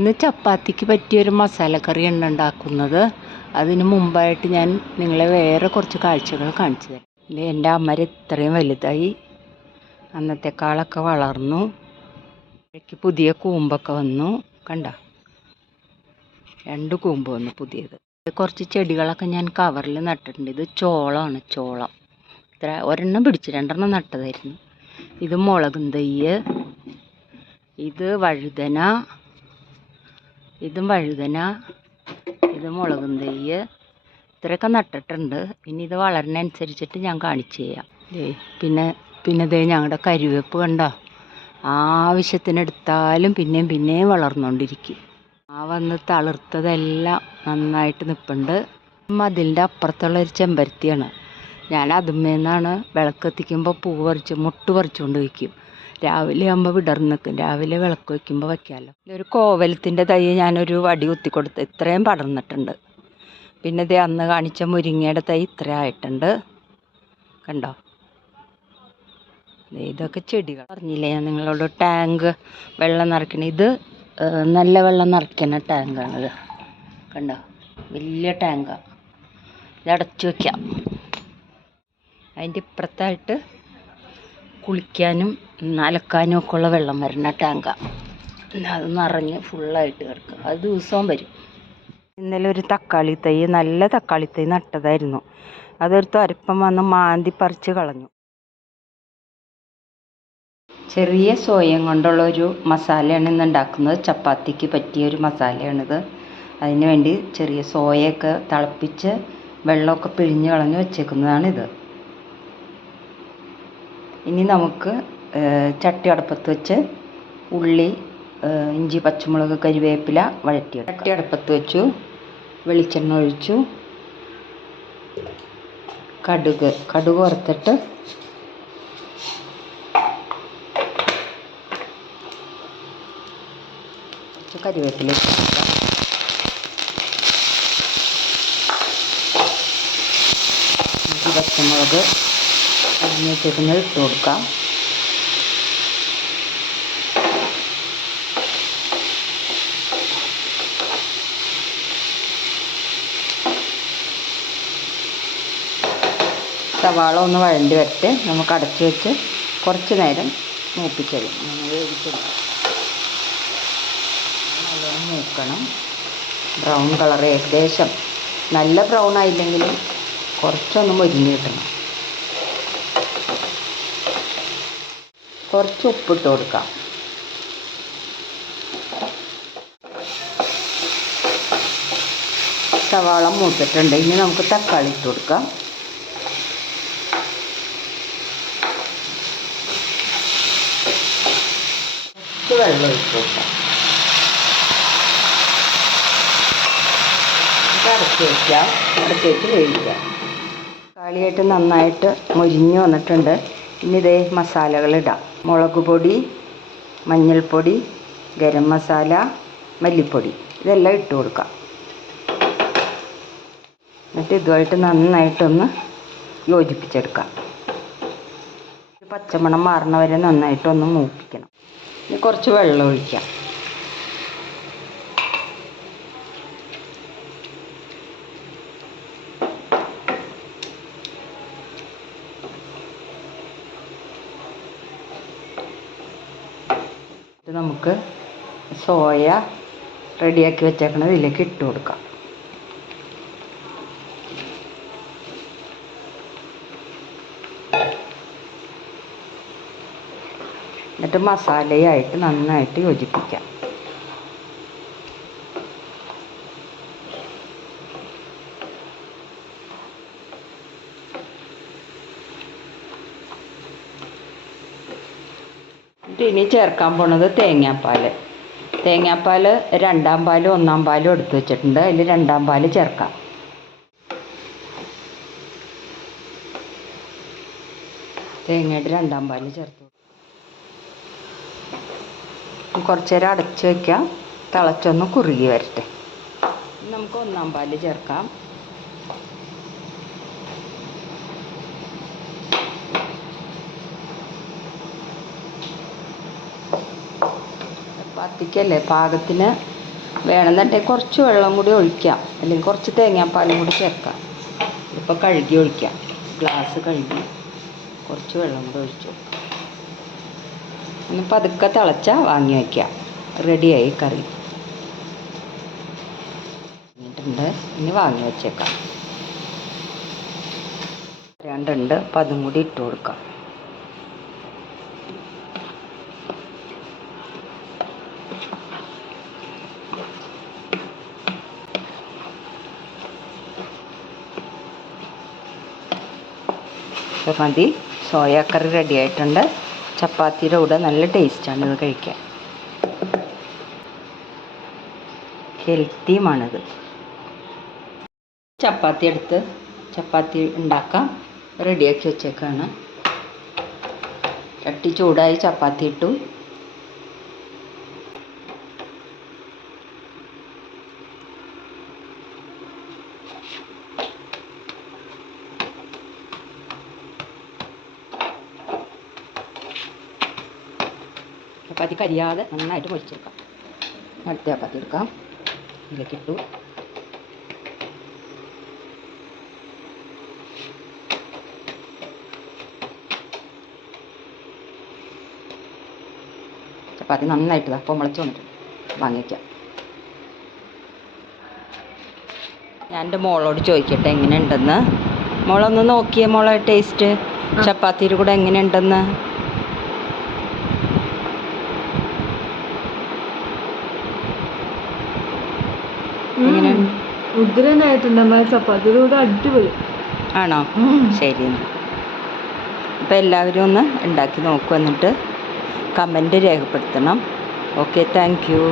ഇന്ന് ചപ്പാത്തിക്ക് പറ്റിയൊരു മസാലക്കറിയാണ് ഉണ്ടാക്കുന്നത്. അതിന് മുമ്പായിട്ട് ഞാൻ നിങ്ങളെ വേറെ കുറച്ച് കാഴ്ചകൾ കാണിച്ചു തരാം. എൻ്റെ അമര ഇത്രയും വലുതായി, അന്നത്തെക്കാളൊക്കെ വളർന്നു. എനിക്ക് പുതിയ കൂമ്പൊക്കെ വന്നു. കണ്ട, 2 കൂമ്പ് വന്നു പുതിയത്. കുറച്ച് ചെടികളൊക്കെ ഞാൻ കവറിൽ നട്ടിട്ടുണ്ട്. ഇത് ചോളമാണ്, ചോളം. ഒരെണ്ണം പിടിച്ച് 2എണ്ണം നട്ടതായിരുന്നു. ഇത് മുളകും തയ്യ്, ഇത് വഴുതന, ഇതും വഴുതന, ഇത് മുളകും തയ്യ്. ഇത്രയൊക്കെ നട്ടിട്ടുണ്ട്. ഇനി ഇത് വളരുന്നതനുസരിച്ചിട്ട് ഞാൻ കാണിച്ചു തരാം. പിന്നെ ദേ ഞങ്ങളുടെ കരിവേപ്പ് കണ്ടോ, ആവശ്യത്തിനെടുത്താലും പിന്നെയും വളർന്നുകൊണ്ടിരിക്കും. വന്ന് തളിർത്തതെല്ലാം നന്നായിട്ട് നിൽപ്പുണ്ട്. മതിലിൻ്റെ അപ്പുറത്തുള്ളൊരു ചെമ്പരത്തിയാണ്. ഞാൻ അതുമ്മേന്നാണ് വിളക്ക് കത്തിക്കുമ്പോൾ മുട്ട് പറിച്ചുകൊണ്ട് വയ്ക്കും. രാവിലെ ആകുമ്പോൾ വിടർന്ന് നിൽക്കും. രാവിലെ വിളക്ക് വയ്ക്കുമ്പോൾ വയ്ക്കാമല്ലോ. ഇതൊരു കോവലത്തിൻ്റെ തൈ ഞാനൊരു വടി കുത്തി കൊടുത്ത് ഇത്രയും പടർന്നിട്ടുണ്ട്. പിന്നെ ഇത് അന്ന് കാണിച്ച മുരിങ്ങയുടെ തൈ ഇത്ര ആയിട്ടുണ്ട്. കണ്ടോ, ഇതൊക്കെ ചെടികൾ. പറഞ്ഞില്ലേ ഞാൻ നിങ്ങളോട്, ടാങ്ക് വെള്ളം നിറയ്ക്കണ. ഇത് നല്ല വെള്ളം നിറയ്ക്കുന്ന ടാങ്കാണിത്. കണ്ടോ, വലിയ ടാങ്കാണ്. ഇത് അടച്ചു വയ്ക്കാം. അതിൻ്റെ ഇപ്പുറത്തായിട്ട് കുളിക്കാനും അലക്കാനും ഒക്കെ ഉള്ള വെള്ളം വരുന്ന ടാങ്കാണ്. അത് നിറഞ്ഞ് ഫുള്ളായിട്ട് കിടക്കും. അത് ദിവസവും വരും. ഇന്നലെ ഒരു തക്കാളി തൈ, നല്ല തക്കാളി തൈ നട്ടതായിരുന്നു. അതൊരു തുരപ്പം വന്ന് മാന്തി പറിച്ച് കളഞ്ഞു. ചെറിയ സോയം കൊണ്ടുള്ള ഒരു മസാലയാണ് ഇന്ന് ഉണ്ടാക്കുന്നത്. ചപ്പാത്തിക്ക് പറ്റിയൊരു മസാലയാണിത്. അതിന് വേണ്ടി ചെറിയ സോയൊക്കെ തിളപ്പിച്ച് വെള്ളമൊക്കെ പിഴിഞ്ഞ് കളഞ്ഞ് വെച്ചേക്കുന്നതാണിത്. ഇനി നമുക്ക് ചട്ടി അടുപ്പത്ത് വെച്ച് ഉള്ളി, ഇഞ്ചി, പച്ചമുളക്, കരിവേപ്പില വഴറ്റിയെടുക്കാം. ചട്ടി അടുപ്പത്ത് വെച്ചു, വെളിച്ചെണ്ണ ഒഴിച്ചു, കടുക് വറുത്തിട്ട് കുറച്ച് കരിവേപ്പില ഇട്ട് കൊടുക്കാം. ഇഞ്ചി, പച്ചമുളക് അരിഞ്ഞ് വെച്ചിരുന്നത് ഇട്ട് കൊടുക്കാം. സവാള ഒന്ന് വഴണ്ടി വരട്ടെ. നമുക്ക് അടച്ചു വെച്ച് കുറച്ച് നേരം മൂപ്പിച്ചെടുക്കും. വേവിച്ചെടുക്കാം. നല്ലോണം മൂക്കണം. ബ്രൗൺ കളർ ഏകദേശം, നല്ല ബ്രൗൺ ആയില്ലെങ്കിലും കുറച്ചൊന്ന് മൊരിഞ്ഞ് കിട്ടണം. കുറച്ച് ഉപ്പിട്ട് കൊടുക്കാം. സവാള മൂത്തിട്ടുണ്ട്. ഇനി നമുക്ക് തക്കാളി ഇട്ട് കൊടുക്കാം. കുറച്ച് വെള്ളം ഒഴിച്ച് കൊടുക്കാം. അടച്ച് വയ്ക്കാം. അടച്ച് വെച്ച് വേവിക്കാം. തക്കാളിയായിട്ട് നന്നായിട്ട് മൊരിഞ്ഞ് വന്നിട്ടുണ്ട്. ഇനി ഇതേ മസാലകളിടാം. മുളക് പൊടി, മഞ്ഞൾപ്പൊടി, ഗരം മസാല, മല്ലിപ്പൊടി, ഇതെല്ലാം ഇട്ട് കൊടുക്കാം. എന്നിട്ട് ഇതുമായിട്ട് നന്നായിട്ടൊന്ന് യോജിപ്പിച്ചെടുക്കാം. പച്ചമണം മാറണ വരെ നന്നായിട്ടൊന്ന് മൂപ്പിക്കണം. ഇനി കുറച്ച് വെള്ളം ഒഴിക്കാം. നമുക്ക് സോയ റെഡിയാക്കി വെച്ചേക്കണത് ഇതിലേക്ക് ഇട്ട് കൊടുക്കാം. എന്നിട്ട് മസാലയായിട്ട് നന്നായിട്ട് യോജിപ്പിക്കാം. ഇനി ചേർക്കാൻ പോണത് തേങ്ങാപ്പാൽ. 2 പാലും 1 പാലും എടുത്ത് വെച്ചിട്ടുണ്ട്. അതിൽ 2 പാൽ ചേർക്കാം. തേങ്ങയുടെ 2 പാൽ ചേർത്ത് കുറച്ച് നേരം അടച്ച് വയ്ക്കാം. തിളച്ചൊന്ന് കുറുകി വരട്ടെ. നമുക്ക് 1 പാൽ ചേർക്കാം. ചപ്പാത്തിക്കല്ലേ പാകത്തിന് വേണമെന്നുണ്ടെങ്കിൽ കുറച്ച് വെള്ളം കൂടി ഒഴിക്കാം, അല്ലെങ്കിൽ കുറച്ച് തേങ്ങാപ്പാലും കൂടി ചേർക്കാം. ഇപ്പോൾ കഴുകി ഒഴിക്കാം, ഗ്ലാസ് കഴുകി കുറച്ച് വെള്ളം കൂടി ഒഴിച്ചു കൊടുക്കാം. ഇനി പതുക്കെ തിളച്ചാൽ വാങ്ങി വയ്ക്കാം. റെഡിയായി കറി എന്നിട്ടുണ്ട്. ഇനി വാങ്ങി വെച്ചേക്കാം. രണ്ടുണ്ട്, അപ്പം അതും കൂടി ഇട്ട് കൊടുക്കാം. മതി. സോയാ കറി റെഡി ആയിട്ടുണ്ട്. ചപ്പാത്തിയുടെ കൂടെ നല്ല ടേസ്റ്റാണ് ഇത് കഴിക്കാൻ. ഹെൽത്തിയുമാണിത്. ചപ്പാത്തി എടുത്ത് ചപ്പാത്തി ഉണ്ടാക്കാം. റെഡിയാക്കി വെച്ചേക്കാണ്. ചട്ടി ചൂടായി, ചപ്പാത്തി ഇട്ടു. ചപ്പാത്തി കരിയാതെ നന്നായിട്ട് പൊരിച്ചെടുക്കാം. അടുത്ത ചപ്പാത്തി എടുക്കാം, ഇതിലേക്ക് ഇട്ടു. ചപ്പാത്തി നന്നായിട്ട് അപ്പോൾ മുളച്ച് വന്നിട്ട് വാങ്ങിക്കാം. ഞാൻ എൻ്റെ മോളോട് ചോദിക്കട്ടെ എങ്ങനെയുണ്ടെന്ന്. മോളൊന്ന് നോക്കിയേ മോളെ, ടേസ്റ്റ് ചപ്പാത്തിയുടെ കൂടെ എങ്ങനെയുണ്ടെന്ന്. ഉഗ്രനായിട്ടുണ്ട് ചപ്പാത്തിയുടെ കൂടെ, അടിപൊളി. ആണോ? ശരി. അപ്പോൾ എല്ലാവരും ഒന്ന് ഉണ്ടാക്കി നോക്കൂ, എന്നിട്ട് കമൻറ്റ് രേഖപ്പെടുത്തണം. Okay, thank you.